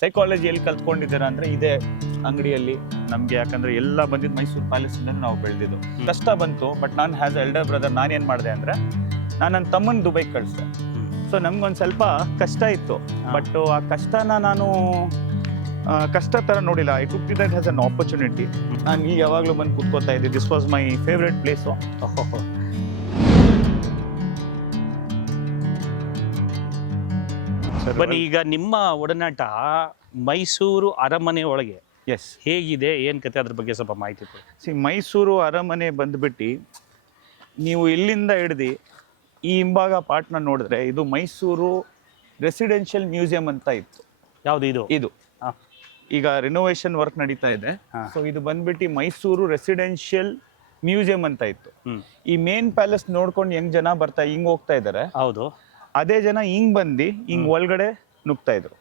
Psychology ಎಲ್ಲಿ ಕಲ್ತ್ಕೊಂಡಿದ್ದೀರಾ ಅಂದ್ರೆ ಇದೇ ಅಂಗಡಿಯಲ್ಲಿ ನಮ್ಗೆ, ಯಾಕಂದ್ರೆ ಎಲ್ಲ ಬಂದಿದ್ದು ಮೈಸೂರು ಪ್ಯಾಲೇಸ್ ಇಂದ ನಾವು ಬೆಳೆದಿದ್ದು. ಕಷ್ಟ ಬಂತು, ಬಟ್ ನಾನು ಹ್ಯಾಸ್ ಎಲ್ಡರ್ ಬ್ರದರ್ ನಾನೇನ್ ಮಾಡಿದೆ ಅಂದ್ರೆ ನಾನು ನನ್ನ ತಮ್ಮನ ದುಬೈಗೆ ಕಳಿಸ್ದೆ. ಸೊ ನಮ್ಗೊಂದು ಸ್ವಲ್ಪ ಕಷ್ಟ ಇತ್ತು, ಬಟ್ ಆ ಕಷ್ಟನ ನಾನು ಕಷ್ಟ ತರ ನೋಡಿಲ್ಲ. I took that has an opportunity. ನಾನು ಈಗ ಯಾವಾಗಲೂ ಬಂದು ಕೂತ್ಕೋತಾ ಇದ್ದೆ. This was my favourite place. ಬನ್ನಿ, ಈಗ ನಿಮ್ಮ ಒಡನಾಟ ಮೈಸೂರು ಅರಮನೆ ಒಳಗೆ ಎಸ್ ಹೇಗಿದೆ, ಏನು ಕತೆ, ಅದ್ರ ಬಗ್ಗೆ ಸ್ವಲ್ಪ ಮಾಹಿತಿ ಕೊಡಿ. ಮೈಸೂರು ಅರಮನೆ ಬಂದ್ಬಿಟ್ಟು ನೀವು ಇಲ್ಲಿಂದ ಹಿಡ್ದು ಈ ಹಿಂಭಾಗ ಪಾರ್ಟ್ನ ನೋಡಿದ್ರೆ ಇದು ಮೈಸೂರು ರೆಸಿಡೆನ್ಷಿಯಲ್ ಮ್ಯೂಸಿಯಂ ಅಂತ ಇತ್ತು. ಯಾವುದು ಇದು? ಇದು ಈಗ ರಿನೋವೇಷನ್ ವರ್ಕ್ ನಡೀತಾ ಇದೆ. ಸೊ ಇದು ಬಂದ್ಬಿಟ್ಟು ಮೈಸೂರು ರೆಸಿಡೆನ್ಷಿಯಲ್ ಮ್ಯೂಸಿಯಂ ಅಂತ ಇತ್ತು. ಈ ಮೇನ್ ಪ್ಯಾಲೇಸ್ ನೋಡ್ಕೊಂಡು ಹೆಂಗ್ ಜನ ಹಿಂಗ್ ಹೋಗ್ತಾ ಇದಾರೆ, ಹೌದು, ಅದೇ ಜನ ಹಿಂಗ್ ಬಂದು ಹಿಂಗ್ ಒಳಗಡೆ ನುಗ್ತಾ ಇದ್ರು.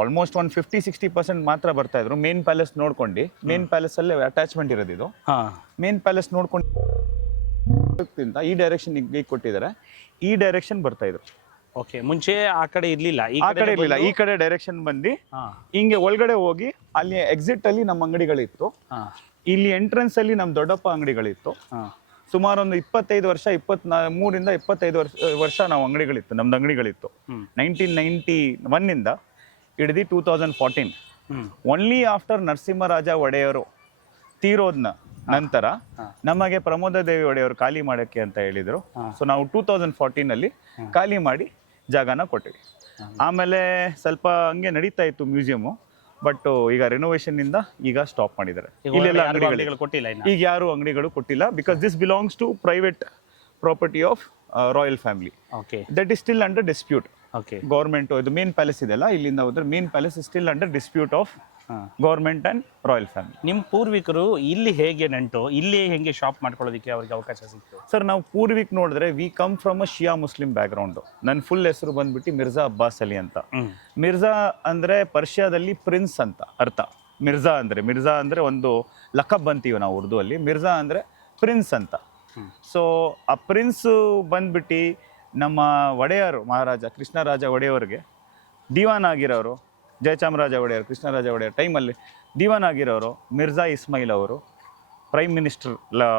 ಆಲ್ಮೋಸ್ಟ್ ಒಂದು 50-60% ಮಾತ್ರ ಬರ್ತಾ ಇದ್ರು ಮೇನ್ ಪ್ಯಾಲೇಸ್ ನೋಡ್ಕೊಂಡು. ಮೇನ್ ಪ್ಯಾಲೇಸ್ ಅಲ್ಲೇ ಅಟ್ಯಾಚ್ಮೆಂಟ್ ಇರೋದು ಇದು. ಮೇನ್ ಪ್ಯಾಲೇಸ್ ನೋಡ್ಕೊಂಡು ಈ ಡೈರೆಕ್ಷನ್ ಕೊಟ್ಟಿದ್ದಾರೆ, ಈ ಡೈರೆಕ್ಷನ್ ಬರ್ತಾ ಇದ್ರು. ಓಕೆ, ಮುಂಚೆ ಆ ಕಡೆ ಇರ್ಲಿಲ್ಲ, ಆ ಕಡೆ ಇರ್ಲಿಲ್ಲ, ಈ ಕಡೆ ಡೈರೆಕ್ಷನ್ ಬಂದು ಹಿಂಗೆ ಒಳಗಡೆ ಹೋಗಿ ಅಲ್ಲಿ ಎಕ್ಸಿಟ್ ಅಲ್ಲಿ ನಮ್ಮ ಅಂಗಡಿಗಳಿತ್ತು. ಇಲ್ಲಿ ಎಂಟ್ರೆನ್ಸ್ ಅಲ್ಲಿ ನಮ್ ದೊಡ್ಡಪ್ಪ ಅಂಗಡಿಗಳಿತ್ತು. ಸುಮಾರು ಒಂದು 25 ವರ್ಷ, 23 ಇಂದ 25 ವರ್ಷ ನಾವು ಅಂಗಡಿಗಳಿತ್ತು, ನಮ್ದು ಅಂಗಡಿಗಳಿತ್ತು. 1991 ಇಂದ ಹಿಡಿದು 2014. ಓನ್ಲಿ ಆಫ್ಟರ್ ನರಸಿಂಹರಾಜ ಒಡೆಯರು ತೀರೋದ್ನ ನಂತರ ನಮಗೆ ಪ್ರಮೋದ ದೇವಿ ಒಡೆಯವರು ಖಾಲಿ ಮಾಡಕ್ಕೆ ಅಂತ ಹೇಳಿದ್ರು. ಸೊ ನಾವು 2014 ಅಲ್ಲಿ ಖಾಲಿ ಮಾಡಿ ಜಾಗನ ಕೊಟ್ಟಿವಿ. ಆಮೇಲೆ ಸ್ವಲ್ಪ ಹಂಗೆ ನಡೀತಾ ಇತ್ತು ಮ್ಯೂಸಿಯಂ, ಬಟ್ ಈಗ ರಿನೋವೇಷನ್ ಇಂದ ಈಗ ಸ್ಟಾಪ್ ಮಾಡಿದ್ದಾರೆ. ಇಲ್ಲೆಲ್ಲ ಅಂಗಡಿಗಳು ಕೊಟ್ಟಿಲ್ಲ, ಈಗ ಯಾರು ಅಂಗಡಿಗಳು ಕೊಟ್ಟಿಲ್ಲ. Because this belongs to private property of royal family. That is still under dispute. Government ಇದು ಮೇನ್ ಪ್ಯಾಲೇಸ್ ಇದೆಲ್ಲ, ಇಲ್ಲಿಂದ ಹೋದ್ರೆ main palace still under dispute of government and royal family. ನಿಮ್ಮ ಪೂರ್ವಿಕರು ಇಲ್ಲಿ ಹೇಗೆ ನಂಟು, ಇಲ್ಲಿ ಹೆಂಗೆ ಶಾಪ್ ಮಾಡ್ಕೊಳ್ಳೋದಕ್ಕೆ ಅವ್ರಿಗೆ ಅವಕಾಶ ಸಿಕ್ತು? ಸರ್, ನಾವು ಪೂರ್ವಿಕ್ ನೋಡಿದ್ರೆ we come from a Shia Muslim back ground. ನನ್ನ ಫುಲ್ ಹೆಸರು ಬಂದ್ಬಿಟ್ಟು ಮಿರ್ಜಾ ಅಬ್ಬಾಸ್ ಅಲಿ ಅಂತ. ಮಿರ್ಜಾ ಅಂದ್ರೆ ಪರ್ಷಿಯಾದಲ್ಲಿ ಪ್ರಿನ್ಸ್ ಅಂತ ಅರ್ಥ. ಮಿರ್ಜಾ ಅಂದ್ರೆ ಒಂದು ಲಕಬ್ ಅಂತೀವಿ ನಾವು ಉರ್ದು ಅಲ್ಲಿ. ಮಿರ್ಜಾ ಅಂದ್ರೆ ಪ್ರಿನ್ಸ್ ಅಂತ. ಸೊ ಆ ಪ್ರಿನ್ಸ್ ಬಂದ್ಬಿಟ್ಟು ನಮ್ಮ ಒಡೆಯರು ಮಹಾರಾಜ ಕೃಷ್ಣರಾಜ ಒಡೆಯವ್ರಿಗೆ ದಿವಾನ್ ಆಗಿರೋರು, ಜಯಚಾಮರಾಜ ಒಡೆಯರ್, ಕೃಷ್ಣರಾಜ ಒಡೆಯರ್ ಟೈಮಲ್ಲಿ ದಿವಾನ್ ಆಗಿರೋರು ಮಿರ್ಜಾ ಇಸ್ಮಾಯಿಲ್ ಅವರು. ಪ್ರೈಮ್ ಮಿನಿಸ್ಟರ್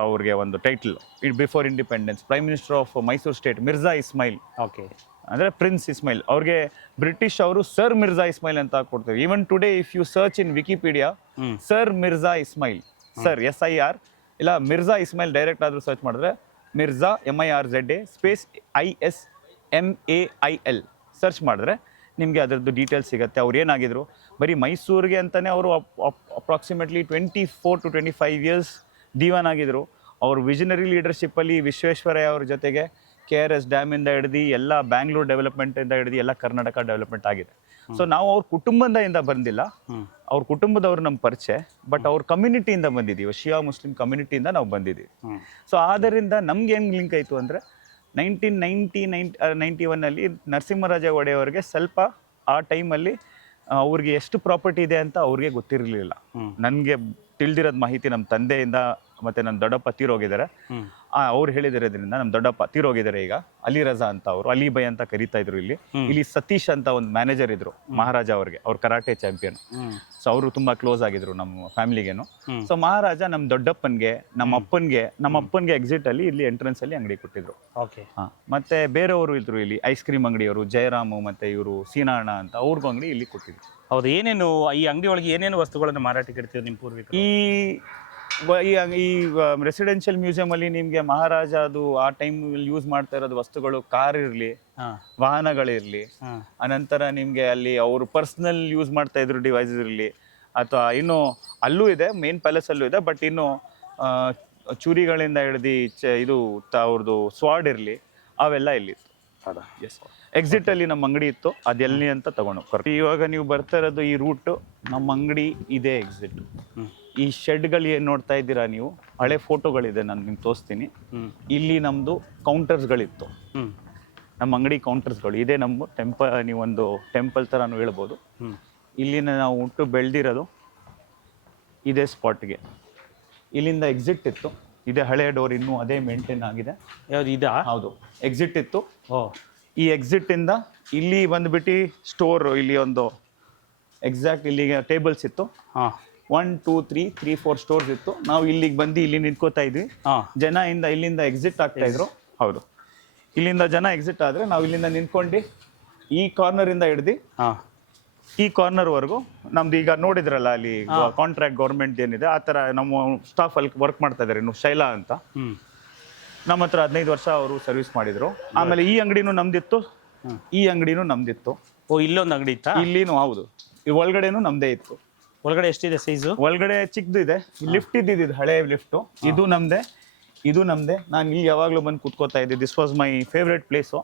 ಅವ್ರಿಗೆ ಒಂದು title before independence, prime minister of Mysuru state Mirza Ismail. Okay, ಅಂದರೆ ಪ್ರಿನ್ಸ್ ಇಸ್ಮಾಯಿಲ್. ಅವ್ರಿಗೆ ಬ್ರಿಟಿಷ್ ಅವರು ಸರ್ ಮಿರ್ಜಾ ಇಸ್ಮಾಯಿಲ್ ಅಂತ ಕೊಡ್ತಾರೆ. Even today if you search in Wikipedia sir Mirza Ismail, sir SIR ಇಲ್ಲ ಮಿರ್ಜಾ ಇಸ್ಮಾಯಿಲ್ ಡೈರೆಕ್ಟ್ ಆದರೂ ಸರ್ಚ್ ಮಾಡಿದ್ರೆ Mirza MIRZA space ISMAIL search ಮಾಡಿದ್ರೆ ನಿಮಗೆ ಅದರದ್ದು ಡೀಟೇಲ್ಸ್ ಸಿಗುತ್ತೆ. ಅವ್ರು ಏನಾಗಿದ್ರು, ಬರೀ ಮೈಸೂರಿಗೆ ಅಂತಲೇ ಅವರು ಅಪ್ರಾಕ್ಸಿಮೇಟ್ಲಿ 24 to 25 ಇಯರ್ಸ್ ದಿವಾನ್ ಆಗಿದ್ರು. ಅವ್ರ ವಿಷನರಿ ಲೀಡರ್ಶಿಪ್ಪಲ್ಲಿ ವಿಶ್ವೇಶ್ವರಯ್ಯ ಅವ್ರ ಜೊತೆಗೆ KRS ಡ್ಯಾಮಿಂದ ಹಿಡಿದು ಎಲ್ಲ ಬ್ಯಾಂಗ್ಳೂರ್ ಡೆವಲಪ್ಮೆಂಟಿಂದ ಹಿಡಿದು ಎಲ್ಲ ಕರ್ನಾಟಕ ಡೆವಲಪ್ಮೆಂಟ್ ಆಗಿದೆ. ಸೊ ನಾವು ಅವ್ರ ಕುಟುಂಬದಿಂದ ಬಂದಿಲ್ಲ, ಅವ್ರ ಕುಟುಂಬದವ್ರು ನಮ್ಮ ಪರಿಚಯ, ಬಟ್ ಅವ್ರ ಕಮ್ಯುನಿಟಿಯಿಂದ ಬಂದಿದ್ದೀವಿ, ಶಿಯಾ ಮುಸ್ಲಿಂ ಕಮ್ಯುನಿಟಿಯಿಂದ ನಾವು ಬಂದಿದ್ದೀವಿ. ಸೊ ಆದ್ದರಿಂದ ನಮ್ಗೆ ಏನು ಲಿಂಕ್ ಆಯಿತು ಅಂದರೆ 1991 ನರಸಿಂಹರಾಜ ಒಡೆಯವರಿಗೆ ಸ್ವಲ್ಪ ಆ ಟೈಮಲ್ಲಿ ಅವ್ರಿಗೆ ಎಷ್ಟು ಪ್ರಾಪರ್ಟಿ ಇದೆ ಅಂತ ಅವ್ರಿಗೆ ಗೊತ್ತಿರಲಿಲ್ಲ. ನನಗೆ ತಿಳಿದಿರೋದು ಮಾಹಿತಿ ನಮ್ಮ ತಂದೆಯಿಂದ ಮತ್ತು ನನ್ನ ದೊಡ್ಡಪ್ಪ ತೀರೋಗಿದ್ದಾರೆ. ಅವ್ರು ಹೇಳಿದಿರೋದ್ರಿಂದ ನಮ್ಮ ದೊಡ್ಡಪ್ಪ ತೀರೋಗಿದ್ದಾರೆ. ಈಗ ಅಲಿ ರಜಾ ಅಂತ ಅವರು, ಅಲಿ ಬೈ ಅಂತ ಕರೀತಾ ಇದ್ರು. ಇಲ್ಲಿ ಸತೀಶ್ ಅಂತ ಒಂದು ಮ್ಯಾನೇಜರ್ ಇದ್ರು ಮಹಾರಾಜ ಅವ್ರಿಗೆ, ಅವ್ರು ಕರಾಟೆ ಚಾಂಪಿಯನ್. ಸೊ ಅವರು ತುಂಬಾ ಕ್ಲೋಸ್ ಆಗಿದ್ರು ನಮ್ಮ ಫ್ಯಾಮಿಲಿಗೇನು. ಸೊ ಮಹಾರಾಜ ನಮ್ಮ ದೊಡ್ಡಪ್ಪನ್ಗೆ, ನಮ್ಮ ಅಪ್ಪನ್ಗೆ ಎಕ್ಸಿಟ್ ಅಲ್ಲಿ ಇಲ್ಲಿ ಎಂಟ್ರೆನ್ಸ್ ಅಲ್ಲಿ ಅಂಗಡಿ ಕೊಟ್ಟಿದ್ರು. ಮತ್ತೆ ಬೇರೆಯವರು ಇದ್ರು ಇಲ್ಲಿ, ಐಸ್ ಕ್ರೀಮ್ ಅಂಗಡಿಯವರು ಜಯರಾಮು ಮತ್ತೆ ಇವರು ಸೀನಾಣ ಅಂತ, ಅವ್ರಿಗೂ ಅಂಗಡಿ ಇಲ್ಲಿ ಕೊಟ್ಟಿದ್ರು. ಹೌದು, ಏನೇನು ಈ ಅಂಗಡಿ ಒಳಗೆ ಏನೇನು ವಸ್ತುಗಳನ್ನು ಮಾರಾಟಕ್ಕೆ ಇಡ್ತೀವಿ ನಿಮ್ಮ ಪೂರ್ವಿಕರು? ಈ ರೆಸಿಡೆನ್ಷಿಯಲ್ ಮ್ಯೂಸಿಯಂ ಅಲ್ಲಿ ನಿಮ್ಗೆ ಮಹಾರಾಜ ಅದು ಆ ಟೈಮ್ ಯೂಸ್ ಮಾಡ್ತಾ ಇರೋದು ವಸ್ತುಗಳು, ಕಾರ್ ಇರ್ಲಿ, ವಾಹನಗಳಿರ್ಲಿ, ಅನಂತರ ನಿಮ್ಗೆ ಅಲ್ಲಿ ಅವರು ಪರ್ಸನಲ್ ಯೂಸ್ ಮಾಡ್ತಾ ಇದ್ರು ಡಿವೈಸಸ್ ಇರಲಿ, ಅಥವಾ ಇನ್ನು ಅಲ್ಲೂ ಇದೆ, ಮೇನ್ ಪ್ಯಾಲೇಸ್ ಅಲ್ಲೂ ಇದೆ, ಬಟ್ ಇನ್ನು ಚೂರಿಗಳಿಂದ ಹಿಡ್ದು ಇದು ಅವ್ರದ್ದು ಸ್ವಾಡ್ ಇರಲಿ, ಅವೆಲ್ಲ ಇಲ್ಲಿ ಇತ್ತು. ಎಸ್, ಎಕ್ಸಿಟ್ ಅಲ್ಲಿ ನಮ್ಮ ಅಂಗಡಿ ಇತ್ತು, ಅದೆಲ್ಲಿ ಅಂತ ತಗೊಂಡು ಇವಾಗ ನೀವು ಬರ್ತಾ ಇರೋದು ಈ ರೂಟ್, ನಮ್ಮ ಅಂಗಡಿ ಇದೆ ಎಕ್ಸಿಟ್. ಈ ಶೆಡ್ಗಳು ಏನು ನೋಡ್ತಾ ಇದ್ದೀರಾ ನೀವು, ಹಳೆ ಫೋಟೋಗಳಿದೆ, ನಾನು ನಿಮ್ಗೆ ತೋರಿಸ್ತೀನಿ. ಇಲ್ಲಿ ನಮ್ಮದು ಕೌಂಟರ್ಸ್ಗಳಿತ್ತು, ನಮ್ಮ ಅಂಗಡಿ ಕೌಂಟರ್ಸ್ಗಳು. ಇದೇ ನಮ್ಮ ಟೆಂಪಲ್, ನೀವೊಂದು ಟೆಂಪಲ್ ಥರನೂ ಹೇಳ್ಬೋದು. ಇಲ್ಲಿನ ನಾವು ಹುಟ್ಟು ಬೆಳೆದಿರೋದು ಇದೇ ಸ್ಪಾಟ್ಗೆ. ಇಲ್ಲಿಂದ ಎಕ್ಸಿಟ್ ಇತ್ತು, ಇದೇ ಹಳೆ ಡೋರ್, ಇನ್ನೂ ಅದೇ ಮೇಂಟೈನ್ ಆಗಿದೆ. ಯಾವ್ದು ಇದಾ? ಹೌದು, ಎಕ್ಸಿಟ್ ಇತ್ತು. ಈ ಎಕ್ಸಿಟ್ ಇಂದ ಇಲ್ಲಿ ಬಂದ್ಬಿಟ್ಟು ಸ್ಟೋರ್, ಇಲ್ಲಿ ಒಂದು ಎಕ್ಸಾಕ್ಟ್ ಇಲ್ಲಿಗೆ ಟೇಬಲ್ಸ್ ಇತ್ತು. ಹಾಂ 1 2 3 3 4 ಸ್ಟೋರ್ಸ್ ಇತ್ತು. ನಾವು ಇಲ್ಲಿಗೆ ಬಂದು ಇಲ್ಲಿ ನಿಂತ್ಕೋತಾ ಇದ್ವಿ. ಹಾಂ ಜನ ಇಲ್ಲಿಂದ ಎಕ್ಸಿಟ್ ಆಗ್ತಾ ಇದ್ರು. ಹೌದು, ಇಲ್ಲಿಂದ ಜನ ಎಕ್ಸಿಟ್ ಆದರೆ ನಾವು ಇಲ್ಲಿಂದ ನಿಂತ್ಕೊಂಡು ಈ ಕಾರ್ನರಿಂದ ಹಿಡ್ದು ಹಾಂ ಈ ಕಾರ್ನರ್ವರೆಗೂ ನಮ್ದು ಈಗ ನೋಡಿದ್ರಲ್ಲ ಅಲ್ಲಿ ಕಾಂಟ್ರಾಕ್ಟ್ ಗೌರ್ಮೆಂಟ್ ಏನಿದೆ ಆ ಥರ ನಮ್ಮ ಸ್ಟಾಫ್ ಅಲ್ಲಿ ವರ್ಕ್ ಮಾಡ್ತಾ ಇದ್ದಾರೆ. ಇನ್ನು ಶೈಲಾ ಅಂತ ಹ್ಞೂ ನಮ್ಮ ಹತ್ರ 15 ವರ್ಷ ಅವರು ಸರ್ವಿಸ್ ಮಾಡಿದ್ರು. ಆಮೇಲೆ ಈ ಅಂಗಡಿನೂ ನಮ್ದಿತ್ತು, ಈ ಅಂಗಡಿನೂ ನಮ್ದಿತ್ತು. ಓ ಇಲ್ಲೊಂದು ಅಂಗಡಿ ಇತ್ತಾ? ಇಲ್ಲಿನೂ ಹೌದು, ಈ ಒಳಗಡೆನೂ ನಮ್ದೇ ಇತ್ತು. ಒಳಗಡೆ ಎಷ್ಟಿದೆ ಸೈಜು? ಒಳಗಡೆ ಚಿಕ್ಕದು ಇದೆ, ಲಿಫ್ಟ್ ಇದ್ದಿದ್ದು ಹಳೆ ಲಿಫ್ಟು, ಇದು ನಮ್ದೇ, ಇದು ನಮ್ದೇ. ನಾನು ಇಲ್ಲಿ ಯಾವಾಗಲೂ ಬಂದು ಕೂತ್ಕೋತಾ ಇದ್ದೆ. This was my favourite place.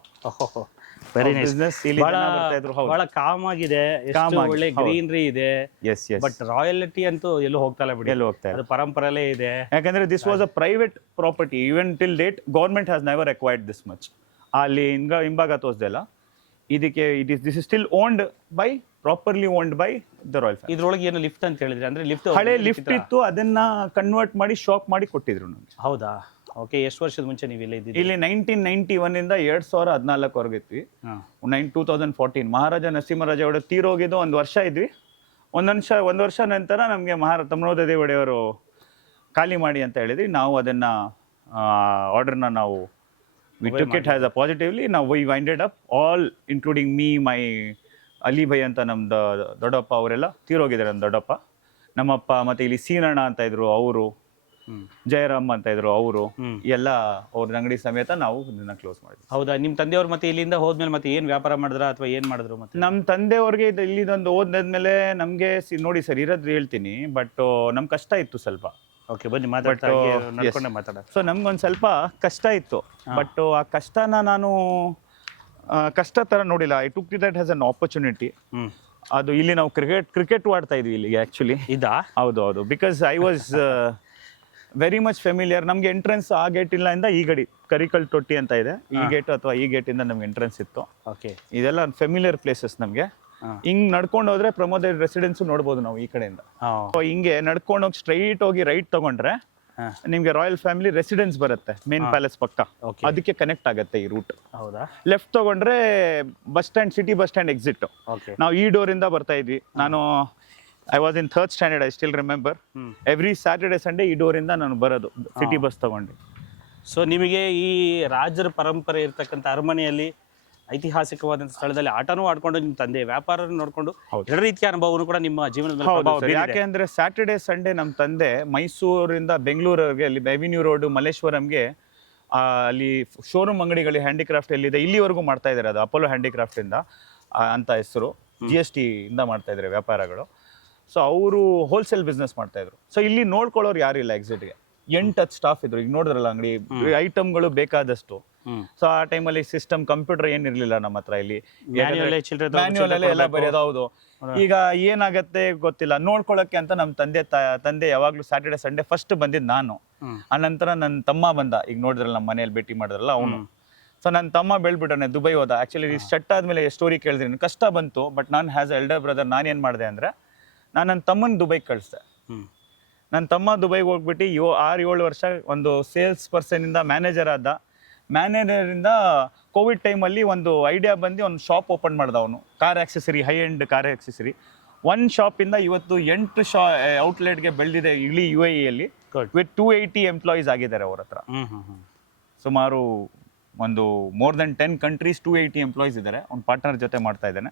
Very nice. Business ಇಲ್ಲಿ ಜನ ಬರ್ತಾ ಇದ್ರು. ಹೌದು, ಬಹಳ ಕಾಮ್ ಆಗಿದೆ, ಎಷ್ಟು ಒಳ್ಳೆ ಗ್ರೀನರಿ ಇದೆ. S S. ಬಟ್ ರಾಯಲ್ಟಿ ಅಂತೂ ಎಲ್ಲೂ ಹೋಗ್ತಾ ಇಲ್ಲ ಬಿಡಿ, ಎಲ್ಲಿ ಹೋಗ್ತಾ ಇದೆ, ಅದು ಪರಂಪರೆಲೇ ಇದೆ. ಯಾಕಂದ್ರೆ this was a private property. Even till date government has never acquired this much. ಅಲ್ಲಿ ಹಿಂಭಾಗ ತೋರಿಸ್ದೆಲ್ಲ ಇದಕ್ಕೆ this is still owned by, properly owned by the royal family. ಇದ್ರೊಳಗೆ ಏನು ಲಿಫ್ಟ್ ಅಂತ ಹೇಳಿದ್ರೆ, ಅಂದ್ರೆ ಲಿಫ್ಟ್ ಹಳೆ ಲಿಫ್ಟ್ ಇತ್ತು, ಅದನ್ನ ಕನ್ವರ್ಟ್ ಮಾಡಿ ಶಾಪ್ ಮಾಡಿ ಕೊಟ್ಟಿದ್ರು ನಮ್ಗೆ. ಹೌದಾ? ಓಕೆ. ಎಷ್ಟು ವರ್ಷದ ಮುಂಚೆ ನೀವು ಇಲ್ಲೇ ಇದ್ದೀರಿ? ಇಲ್ಲಿ 1991 ಇಂದ 2014 ಇದ್ವಿ. 2014 ಮಹಾರಾಜ ನರಸಿಂಹರಾಜ ಒಡೆಯರ್ ತೀರೋಗಿದ್ದು ಒಂದು ವರ್ಷ ಇದ್ವಿ. ಒಂದು ವರ್ಷ ನಂತರ ನಮಗೆ ತಮ್ಮನೋದ ದೇವಡೆಯವರು ಖಾಲಿ ಮಾಡಿ ಅಂತ ಹೇಳಿದ್ವಿ. ನಾವು ಅದನ್ನ ಆರ್ಡರ್ನ ನಾವು we took it has a positively. ನಾವು we winded up all including me, my Ali bhai ಅಂತ ನಮ್ದು ದೊಡ್ಡಪ್ಪ ಅವರೆಲ್ಲ ತೀರೋಗಿದ್ದಾರೆ. ನಮ್ಮ ದೊಡ್ಡಪ್ಪ, ನಮ್ಮಪ್ಪ, ಮತ್ತೆ ಇಲ್ಲಿ ಸೀನಣ್ಣ ಅಂತ ಇದ್ರು ಅವರು, ಜಯರಾಮ್ ಅಂತ ಇದ್ರು ಅವರು, ಎಲ್ಲ ಅವ್ರ ಅಂಗಡಿ ಸಮೇತ ನಾವು ಇದನ್ನ ಕ್ಲೋಸ್ ಮಾಡಿದ್ವಿ. ಹೌದಾ? ನಿಮ್ಮ ತಂದೆಯವ್ರು ಮತ್ತೆ ಇಲ್ಲಿಂದ ಹೋದ್ಮೇಲೆ ಮತ್ತೆ ಏನ್ ವ್ಯಾಪಾರ ಮಾಡಿದ್ರ ಅಥವಾ ಏನ್ ಮಾಡಿದ್ರು? ಮತ್ತೆ ನಮ್ಮ ತಂದೆಯವ್ರಿಗೆ ಇಲ್ಲಿದೊಂದು ಓದಾದ್ಮೇಲೆ ನಮಗೆ ನೋಡಿ ಸರ್ ಇರೋದು ಹೇಳ್ತೀನಿ, ಬಟ್ ನಮ್ ಕಷ್ಟ ಇತ್ತು ಸ್ವಲ್ಪ. ಓಕೆ, ಬನ್ನಿ ಮಾತಾಡ್ತಾ ನಡ್ಕೊಂಡೆ ಮಾತಾಡ. ಸೊ ನಮ್ಗೊಂದು ಸ್ವಲ್ಪ ಕಷ್ಟ ಇತ್ತು, ಬಟ್ ಆ ಕಷ್ಟನ ನಾನು ಕಷ್ಟ ತರ ನೋಡಿಲ್ಲ. I took that has an opportunity. ಅದು ಇಲ್ಲಿ ನಾವು ಕ್ರಿಕೆಟ್ ಆಡ್ತಾ ಇದ್ವಿ ಇಲ್ಲಿಗೆ ಆಕ್ಚುಲಿ. ಇದಾ? ಹೌದು, because I was very much familiar. ನಮ್ಗೆ ಎಂಟ್ರೆನ್ಸ್ ಆ ಗೇಟ್ ಇಲ್ಲ ಇಂದ ಈ ಗಡಿ ಕರಿಕಲ್ ತೊಟ್ಟಿ ಅಂತ ಇದೆ, ಈ ಗೇಟ್ ಅಥವಾ ಈ ಗೇಟ್ ಇಂದ ನಮ್ಗೆ ಎಂಟ್ರೆನ್ಸ್ ಇತ್ತು. ಓಕೆ, ಇದೆಲ್ಲ ಫೆಮಿಲಿಯರ್ ಪ್ಲೇಸಸ್ ನಮ್ಗೆ. ಹಿಂಗ್ ನಡ್ಕೊಂಡು ಹೋದ್ರೆ ಪ್ರಮೋದ್ ರೆಸಿಡೆನ್ಸ್ ನೋಡ್ಬೋದು ನಾವು ಈ ಕಡೆಯಿಂದ. ಹಿಂಗೆ ನಡ್ಕೊಂಡು ಹೋಗಿ ಸ್ಟ್ರೈಟ್ ಹೋಗಿ ರೈಟ್ ತಗೊಂಡ್ರೆ ನಿಮ್ಗೆ ರಾಯಲ್ ಫ್ಯಾಮಿಲಿ ರೆಸಿಡೆನ್ಸ್ ಬರುತ್ತೆ, ಮೇನ್ ಪ್ಯಾಲೇಸ್ ಪಕ್ಕ. ಅದಕ್ಕೆ ಕನೆಕ್ಟ್ ಆಗುತ್ತೆ ಈ ರೂಟ್. ಹೌದಾ? ಲೆಫ್ಟ್ ತಗೊಂಡ್ರೆ bus stand, city bus stand exit. ನಾವು ಈ ಡೋರ್ ಇಂದ ಬರ್ತಾ ಇದ್ವಿ. ನಾನು I was in 3rd standard, I still remember. Every Saturday Sunday ಈ ಡೋರ್ ಇಂದ ನಾನು ಬರೋದು ಸಿಟಿ ಬಸ್ ತಗೊಂಡು. ಸೊ ನಿಮಗೆ ಈ ರಾಜರ ಪರಂಪರೆ ಇರ್ತಕ್ಕಂಥ ಅರಮನೆಯಲ್ಲಿ, ಐತಿಹಾಸಿಕವಾದಂಥ ಸ್ಥಳದಲ್ಲಿ ಆಟನೂ ಆಡ್ಕೊಂಡು ನಿಮ್ಮ ತಂದೆ ವ್ಯಾಪಾರ ನೋಡ್ಕೊಂಡು ಎರಡು ರೀತಿಯ ಅನುಭವನು ಕೂಡ ನಿಮ್ಮ ಜೀವನದ ಮೇಲೆ ಪ್ರಭಾವ ಬೀರಿದೆ. ಯಾಕೆ ಅಂದ್ರೆ ಸ್ಯಾಟರ್ಡೆ ಸಂಡೇ ನಮ್ಮ ತಂದೆ ಮೈಸೂರಿಂದ ಬೆಂಗಳೂರಿಗೆ, ಅಲ್ಲಿ ರೆವಿನ್ಯೂ ರೋಡ್ ಮಲ್ಲೇಶ್ವರಂಗೆ ಅಲ್ಲಿ ಶೋರೂಮ್ ಅಂಗಡಿಗಳು ಹ್ಯಾಂಡಿಕ್ರಾಫ್ಟ್ ಎಲ್ಲಿದೆ ಇಲ್ಲಿವರೆಗೂ ಮಾಡ್ತಾ ಇದ್ದಾರೆ. ಅದು ಅಪೋಲೋ ಹ್ಯಾಂಡಿಕ್ರಾಫ್ಟ್ ಇಂದ ಅಂತ ಹೆಸರು, GST ಇಂದ ಮಾಡ್ತಾ ಇದ್ದಾರೆ ವ್ಯಾಪಾರಗಳು. ಸೊ ಅವರು ಹೋಲ್ಸೇಲ್ ಬಿಸ್ನೆಸ್ ಮಾಡ್ತಾ ಇದ್ರು. ಸೊ ಇಲ್ಲಿ ನೋಡ್ಕೊಳ್ಳೋರು ಯಾರು ಇಲ್ಲ ಎಕ್ಸಿಟ್ಗೆ. 8-10 ಸ್ಟಾಫ್ ಇದ್ರು. ಈಗ ನೋಡಿದ್ರಲ್ಲ ಅಂಗಡಿ ಐಟಮ್ಗಳು ಬೇಕಾದಷ್ಟು. ಸೊ ಆ ಟೈಮಲ್ಲಿ ಸಿಸ್ಟಮ್ ಕಂಪ್ಯೂಟರ್ ಏನಿರ್ಲಿಲ್ಲ ನಮ್ಮ ಹತ್ರ. ಇಲ್ಲಿ ಮ್ಯಾನ್ಯುವಲ್ ಎಲ್ಲ ಬರೆಯೋದು. ಹೌದು, ಈಗ ಏನಾಗತ್ತೆ ಗೊತ್ತಿಲ್ಲ. ನೋಡ್ಕೊಳಕ್ಕೆ ಅಂತ ನಮ್ಮ ತಂದೆ ಯಾವಾಗ್ಲೂ ಸ್ಯಾಟರ್ಡೆ ಸಂಡೇ ಫಸ್ಟ್ ಬಂದಿದ್ದು ನಾನು. ಆನಂತರ ನನ್ನ ತಮ್ಮ ಬಂದ. ಈಗ ನೋಡಿದ್ರಲ್ಲ ನಮ್ಮ ಮನೇಲಿ ಭೇಟಿ ಮಾಡಿದ್ರಲ್ಲ ಅವನು. ಸೊ ನನ್ನ ತಮ್ಮ ಬೆಳ್ಬಿಟ್ಟಾನೆ, ದುಬೈ ಹೋದ. ಆಕ್ಚುಲಿ ಶಟ್ ಆದ್ಮೇಲೆ ಸ್ಟೋರಿ ಕೇಳಿದ್ರಿ, ಕಷ್ಟ ಬಂತು. ಬಟ್ ನಾನು ಹ್ಯಾಸ್ ಎಲ್ಡರ್ ಬ್ರದರ್ ನಾನೇನ್ ಮಾಡಿದೆ ಅಂದ್ರೆ, ನಾನು ನನ್ನ ತಮ್ಮನ ದುಬೈಗೆ ಕಳಿಸ್ದೆ. ನನ್ನ ತಮ್ಮ ದುಬೈಗೆ ಹೋಗ್ಬಿಟ್ಟು 6-7 ವರ್ಷ ಒಂದು ಸೇಲ್ಸ್ ಪರ್ಸನ್ ಇಂದ ಮ್ಯಾನೇಜರ್ ಆದ. ಮ್ಯಾನೇಜರಿಂದ ಕೋವಿಡ್ ಟೈಮಲ್ಲಿ ಒಂದು ಐಡಿಯಾ ಬಂದು ಒಂದು ಶಾಪ್ ಓಪನ್ ಮಾಡ್ದ ಅವನು. Car accessory, high end car accessory. ಒಂದು ಶಾಪಿಂದ ಇವತ್ತು 8 ಔಟ್ಲೆಟ್ಗೆ ಬೆಳೆದಿದೆ ಇಲ್ಲಿ UAE ಅಲ್ಲಿ. ವಿತ್ 280 ಎಂಪ್ಲಾಯೀಸ್ ಆಗಿದ್ದಾರೆ ಅವ್ರ ಹತ್ರ. ಸುಮಾರು ಒಂದು ಮೋರ್ ದೆನ್ 10 ಕಂಟ್ರೀಸ್ 280 ಎಂಪ್ಲಾಯೀಸ್ ಇದ್ದಾರೆ. ಅವ್ನ ಪಾರ್ಟ್ನರ್ ಜೊತೆ ಮಾಡ್ತಾ ಇದ್ದಾನೆ.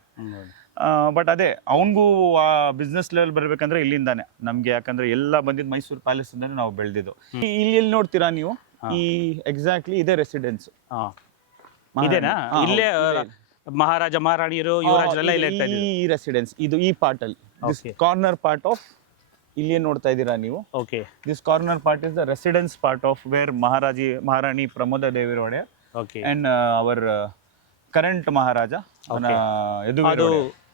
ಬಟ್ ಅದೇ ಅವನಿಗೂ ಆ ಬಿಸ್ನೆಸ್ ಲೆವೆಲ್ ಬರ್ಬೇಕಂದ್ರೆ ಇಲ್ಲಿಂದಾನೆ ನಮ್ಗೆ. ಯಾಕಂದ್ರೆ ಎಲ್ಲ ಬಂದಿದ್ದು ಮೈಸೂರು ಪ್ಯಾಲೇಸ್ ಇಂದಾನೆ ನಾವು ಬೆಳೆದಿದ್ದು. ಇಲ್ಲಿ ಎಲ್ಲಿ ನೋಡ್ತೀರಾ ನೀವು, ಈ ಎಕ್ಸಾಕ್ಟ್ಲಿ ಇದೇ ರೆಸಿಡೆನ್ಸ್ ಇದೇನಾ? ಇಲ್ಲೇ ಮಹಾರಾಜ ಮಹಾರಾಣಿಯರು ಯುವರಾಜರೆಲ್ಲ ಇಲ್ಲೇ ಇರ್ತಾ ಇದ್ರು. ಈ ರೆಸಿಡೆನ್ಸ್ ಇದು ಈ ಪಾರ್ಟ್ ಅಲ್ಲಿ ಕಾರ್ನರ್ ಪಾರ್ಟ್ ಆಫ್ ಇಲ್ಲಿ ನೋಡ್ತಾ ಇದ್ದೀರಾ ನೀವು. Okay, this corner part is the residence part of where Maharani Pramoda Devi Wadiyar and our current Maharaja. ಅದು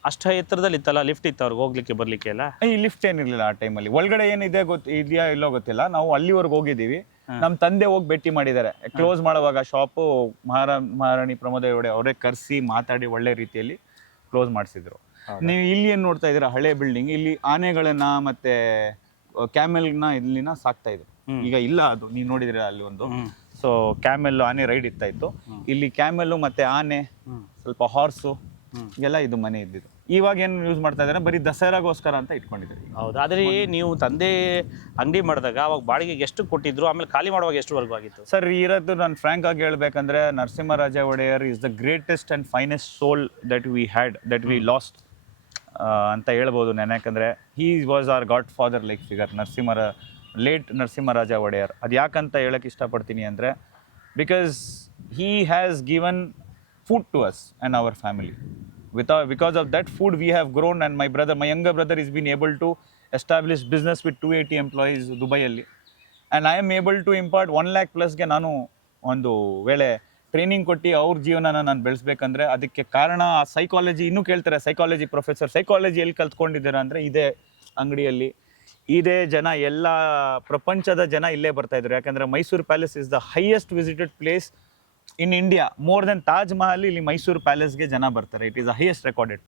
ಅಷ್ಟ ಎತ್ತರದಲ್ಲಿ ಇತ್ತಲ್ಲ, ಲಿಫ್ಟ್ ಇತ್ತು ಅವ್ರಿಗೆ ಹೋಗ್ಲಿಕ್ಕೆ ಬರ್ಲಿಕ್ಕೆ ಎಲ್ಲ? ಈ ಲಿಫ್ಟ್ ಏನಿರ್ಲಿಲ್ಲ ಆ ಟೈಮಲ್ಲಿ. ಒಳಗಡೆ ಏನಿದೆ ಇದೆಯಾ ಇಲ್ಲೋ ಗೊತ್ತಿಲ್ಲ. ನಾವು ಅಲ್ಲಿವರೆಗೆ ಹೋಗಿದ್ದೀವಿ. ನಮ್ಮ ತಂದೆ ಹೋಗಿ ಭೇಟಿ ಮಾಡಿದ್ದಾರೆ. ಕ್ಲೋಸ್ ಮಾಡುವಾಗ ಶಾಪು ಮಹಾರಾಣಿ ಪ್ರಮೋದ ಒಡೆಯರ್ ಅವರೇ ಕರೆಸಿ ಮಾತಾಡಿ ಒಳ್ಳೆ ರೀತಿಯಲ್ಲಿ ಕ್ಲೋಸ್ ಮಾಡಿಸಿದ್ರು. ನೀವು ಇಲ್ಲಿ ಏನ್ ನೋಡ್ತಾ ಇದ್ದೀರಾ, ಹಳೆ ಬಿಲ್ಡಿಂಗ್. ಇಲ್ಲಿ ಆನೆಗಳನ್ನ ಮತ್ತೆ ಕ್ಯಾಮೆಲ್ನ ಇಲ್ಲಿನ ಸಾಕ್ತಾ ಇದ್ರು. ಈಗ ಇಲ್ಲ, ಅದು ನೀವು ನೋಡಿದ್ರೆ ಅಲ್ಲಿ ಒಂದು. ಸೊ ಕ್ಯಾಮೆಲ್ ಆನೆ ರೈಡ್ ಇತ್ತು. ಇಲ್ಲಿ ಕ್ಯಾಮೆಲ್ ಮತ್ತೆ ಆನೆ, ಸ್ವಲ್ಪ ಹಾರ್ಸು, ಎಲ್ಲ ಇದು ಮನೆ ಇದ್ದಿದ್ದು. ಇವಾಗ ಏನು ಯೂಸ್ ಮಾಡ್ತಾ ಇದ್ದಾರೆ ಬರೀ ದಸರಾಗೋಸ್ಕರ ಅಂತ ಇಟ್ಕೊಂಡಿದ್ದಾರೆ. ಹೌದು. ಆದರೆ ನೀವು ತಂದೆ ಅಂಗಡಿ ಮಾಡಿದಾಗ ಅವಾಗ ಬಾಡಿಗೆಗೆ ಎಷ್ಟು ಕೊಟ್ಟಿದ್ರು, ಆಮೇಲೆ ಖಾಲಿ ಮಾಡುವಾಗ ಎಷ್ಟುವರೆಗೂ ಆಗಿತ್ತು? ಸರ್ ಇರೋದು ನಾನು ಫ್ರ್ಯಾಂಕ್ ಆಗಿ ಹೇಳ್ಬೇಕಂದ್ರೆ Narasimharaja Wodeyar is the greatest and finest soul that we had, that we lost ಅಂತ ಹೇಳ್ಬೋದು ನಾನು. ಯಾಕಂದರೆ he was our godfather like figure, late Narasimharaja Wodeyar. ಅದು ಯಾಕಂತ ಹೇಳಕ್ಕೆ ಇಷ್ಟಪಡ್ತೀನಿ ಅಂದರೆ because he has given food to us and our family. Because of that food we have grown, and my younger brother has been able to establish business with 280 employees Dubai alli, and I am able to impart 1 lakh plus ಗೆ ನಾನು ಒಂದು ವೇಳೆ training ಕೊಟ್ಟು ಅವ್ರ ಜೀವನನ ನಾನು ಬೆಳೆಸ್ಬೇಕಂದ್ರೆ ಅದಕ್ಕೆ ಕಾರಣ ಸೈಕಾಲಜಿ. ಇನ್ನೂ ಕೇಳ್ತಾರೆ ಸೈಕಾಲಜಿ ಪ್ರೊಫೆಸರ್, ಸೈಕಾಲಜಿ ಎಲ್ಲಿ ಕಲ್ತ್ಕೊಂಡಿದ್ದೀರಾ ಅಂದರೆ ಇದೇ ಅಂಗಡಿಯಲ್ಲಿ. ಇದೇ ಜನ, ಎಲ್ಲ ಪ್ರಪಂಚದ ಜನ ಇಲ್ಲೇ ಬರ್ತಾ ಇದ್ರು. ಯಾಕಂದರೆ Mysuru palace is the highest visited place in India. More than Taj Mahal ಇಲ್ಲಿ ಮೈಸೂರು ಪ್ಯಾಲೇಸ್ಗೆ ಜನ ಬರ್ತಾರೆ. It is the highest recorded.